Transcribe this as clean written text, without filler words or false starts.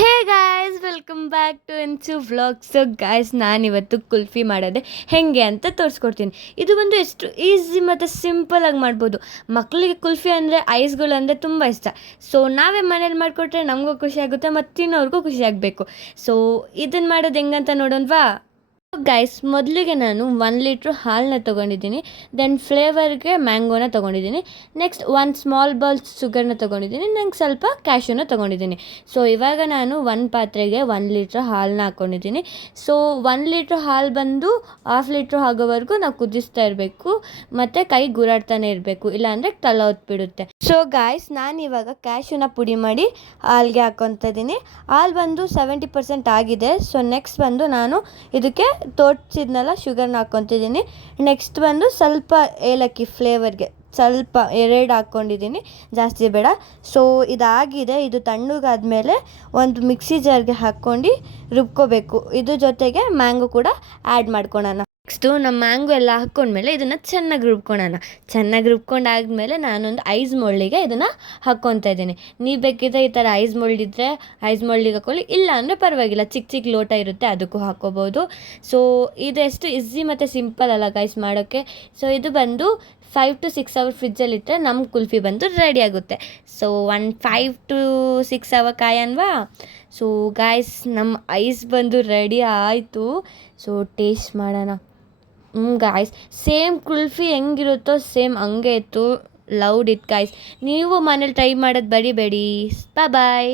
Hey guys, welcome back to ಎನ್ಸು vlog. So guys, ನಾನಿವತ್ತು ಕುಲ್ಫಿ ಮಾಡೋದೆ ಹೇಗೆ ಅಂತ ತೋರಿಸ್ಕೊಡ್ತೀನಿ. ಇದು ಬಂದು ಎಷ್ಟು ಈಸಿ ಮತ್ತು ಸಿಂಪಲಾಗಿ ಮಾಡ್ಬೋದು. ಮಕ್ಕಳಿಗೆ ಕುಲ್ಫಿ ಅಂದರೆ ಐಸ್ಗಳು ಅಂದರೆ ತುಂಬ ಇಷ್ಟ. ಸೊ ನಾವೇ ಮನೇಲಿ ಮಾಡಿಕೊಟ್ರೆ ನಮಗೂ ಖುಷಿ ಆಗುತ್ತೆ ಮತ್ತು ತಿನ್ನೋರ್ಗೂ ಖುಷಿ ಆಗಬೇಕು. ಸೊ ಇದನ್ನು ಮಾಡೋದು ಹೆಂಗಂತ ನೋಡೋಣವಾ? ಗೈಸ್, ಮೊದಲಿಗೆ ನಾನು 1 ಲೀಟ್ರ್ ಹಾಲನ್ನ ತೊಗೊಂಡಿದ್ದೀನಿ. ದೆನ್ ಫ್ಲೇವರ್ಗೆ ಮ್ಯಾಂಗೋನ ತೊಗೊಂಡಿದ್ದೀನಿ. ನೆಕ್ಸ್ಟ್ 1 ಸ್ಮಾಲ್ ಬೌಲ್ ಶುಗರ್ನ ತೊಗೊಂಡಿದ್ದೀನಿ. ನಂಗೆ ಸ್ವಲ್ಪ ಕ್ಯಾಶ್ಯೂನ ತೊಗೊಂಡಿದ್ದೀನಿ. ಸೊ ಇವಾಗ ನಾನು ಒಂದು ಪಾತ್ರೆಗೆ 1 ಲೀಟ್ರ್ ಹಾಲನ್ನ ಹಾಕ್ಕೊಂಡಿದ್ದೀನಿ. ಸೊ 1 ಲೀಟ್ರ್ ಹಾಲು ಬಂದು 1/2 ಲೀಟ್ರ್ ಆಗೋವರೆಗೂ ನಾವು ಕುದಿಸ್ತಾ ಇರಬೇಕು ಮತ್ತು ಕೈ ಗುರಾಡ್ತಾನೆ ಇರಬೇಕು, ಇಲ್ಲಾಂದರೆ ತಲೆ ಹೊತ್ಬಿಡುತ್ತೆ. ಸೊ ಗಾಯ್ಸ್, ನಾನು ಇವಾಗ ಕ್ಯಾಶ್ಯೂನ ಪುಡಿ ಮಾಡಿ ಹಾಲಿಗೆ ಹಾಕ್ಕೊತಾ ಇದ್ದೀನಿ. ಹಾಲು ಬಂದು 70% ಆಗಿದೆ. ಸೊ ನೆಕ್ಸ್ಟ್ ಬಂದು ನಾನು ಇದಕ್ಕೆ ತೋರಿಸಿದ್ನಲ್ಲ ಶುಗರ್ನ ಹಾಕ್ಕೊತಿದ್ದೀನಿ. ನೆಕ್ಸ್ಟ್ ಬಂದು ಸ್ವಲ್ಪ ಏಲಕ್ಕಿ ಫ್ಲೇವರ್ಗೆ ಸ್ವಲ್ಪ 2 ಹಾಕ್ಕೊಂಡಿದ್ದೀನಿ, ಜಾಸ್ತಿ ಬೇಡ. ಸೊ ಇದಾಗಿದೆ. ಇದು ತಣ್ಣಗಾದ್ಮೇಲೆ ಒಂದು ಮಿಕ್ಸಿ ಜಾರ್ಗೆ ಹಾಕ್ಕೊಂಡು ರುಬ್ಕೋಬೇಕು. ಇದ್ರ ಜೊತೆಗೆ ಮ್ಯಾಂಗೋ ಕೂಡ ಆ್ಯಡ್ ಮಾಡ್ಕೊಳೋಣ. ನೆಕ್ಸ್ಟು ನಮ್ಮ ಮ್ಯಾಂಗೋ ಎಲ್ಲ ಹಾಕ್ಕೊಂಡ್ಮೇಲೆ ಇದನ್ನು ಚೆನ್ನಾಗಿ ರುಬ್ಕೊಳ್ಳೋಣ. ಚೆನ್ನಾಗಿ ರುಬ್ಕೊಂಡಾದ್ಮೇಲೆ ನಾನೊಂದು ಐಸ್ ಮೊಳ್ಳಿಗೆ ಇದನ್ನು ಹಾಕ್ಕೊತಾ ಇದ್ದೀನಿ. ನೀವು ಬೇಕಿದ್ರೆ ಈ ಥರ ಐಸ್ ಮೊಳ್ಳಿದ್ರೆ ಐಸ್ ಮೊಳ್ಳಿಗೆ ಹಾಕ್ಕೊಳ್ಳಿ, ಇಲ್ಲ ಅಂದರೆ ಪರವಾಗಿಲ್ಲ, ಚಿಕ್ಕ ಚಿಕ್ಕ ಲೋಟ ಇರುತ್ತೆ ಅದಕ್ಕೂ ಹಾಕ್ಕೋಬೋದು. ಸೊ ಇದೆಷ್ಟು ಈಸಿ ಮತ್ತು ಸಿಂಪಲ್ ಅಲ್ಲ ಗೈಸ್ ಮಾಡೋಕ್ಕೆ. ಸೊ ಇದು ಬಂದು 5 to 6 ಅವರ್ ಫ್ರಿಜ್ಜಲ್ಲಿಟ್ಟರೆ ನಮ್ಮ ಕುಲ್ಫಿ ಬಂದು ರೆಡಿ ಆಗುತ್ತೆ. ಸೊ 5 to 6 ಅವರ್ ಕಾಯನ್ವಾ. ಸೊ ಗಾಯ್ಸ್, ನಮ್ಮ ಐಸ್ ಬಂದು ರೆಡಿ ಆಯಿತು. ಸೊ ಟೇಸ್ಟ್ ಮಾಡೋಣ. ಗಾಯ್ಸ್, ಸೇಮ್ ಕುಲ್ಫಿ ಹೆಂಗಿರುತ್ತೋ ಸೇಮ್ ಹಂಗೆ ಇತ್ತು. Loved it guys. ನೀವು ಮನೇಲಿ ಟ್ರೈ ಮಾಡೋದು ಬರಿಬೇಡಿ. ಬಾಯ್.